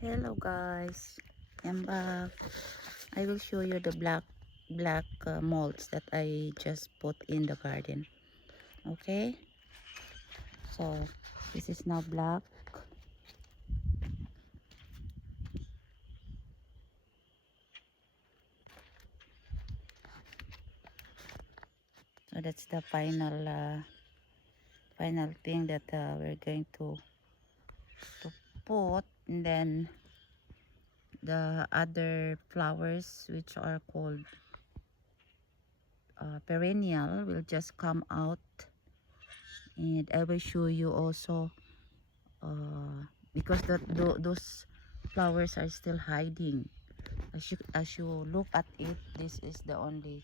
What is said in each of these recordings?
Hello guys, I'm back. I will show you the black molds that I just put in the garden. Okay, so this is now black. So that's the final thing that we're going to put, and then the other flowers, which are called perennial, will just come out, and I will show you also because those flowers are still hiding. As you look at it, this is the only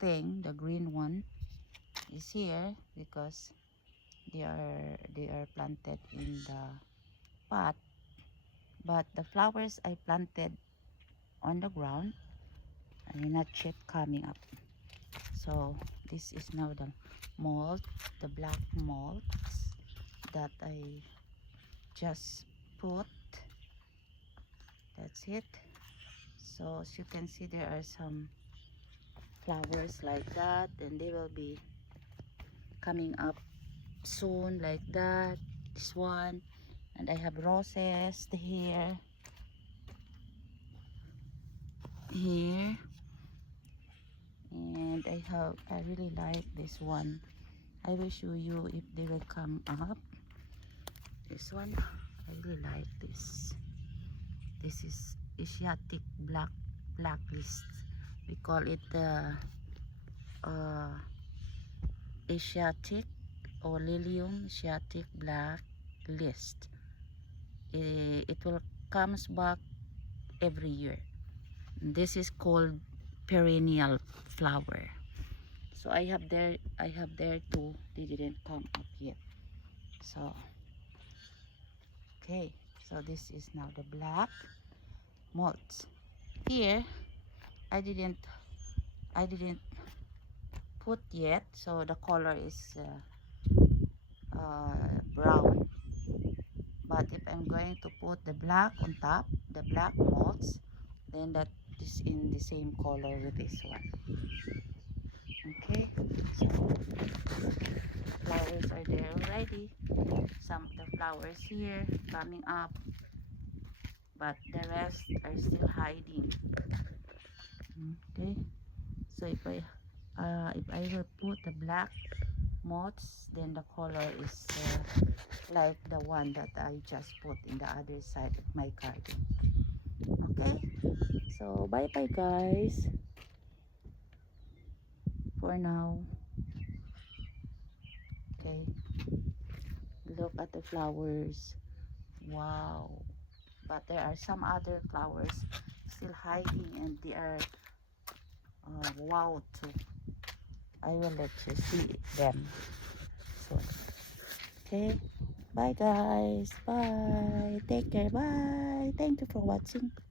thing. The green one is here because they are planted in the pot, but the flowers I planted on the ground are not yet coming up. So this is now the mold, the black molds that I just put. That's it. So as you can see, there are some flowers like that, and they will be coming up soon like that. This one, and I have roses here, and I really like this one. I will show you if they will come up. This one, I really like this. This is Asiatic blacklist. We call it uh, Asiatic or Lilium Asiatic blacklist. It will comes back every year. This is called perennial flower. So I have there too. They didn't come up yet. So okay, so this is now the black molds. Here I didn't put yet, so the color is brown. But if I'm going to put the black on top, the black molds, then that is in the same color with this one. Okay, so flowers are there already. Some of the flowers here coming up, but the rest are still hiding. Okay, so if I will put the black moths, then the color is like the one that I just put in the other side of my garden. Okay, so bye bye guys for now. Okay, look at the flowers. Wow, but there are some other flowers still hiding, and they are wow too. I will let you see them soon. Okay, bye guys, bye, take care, bye, thank you for watching.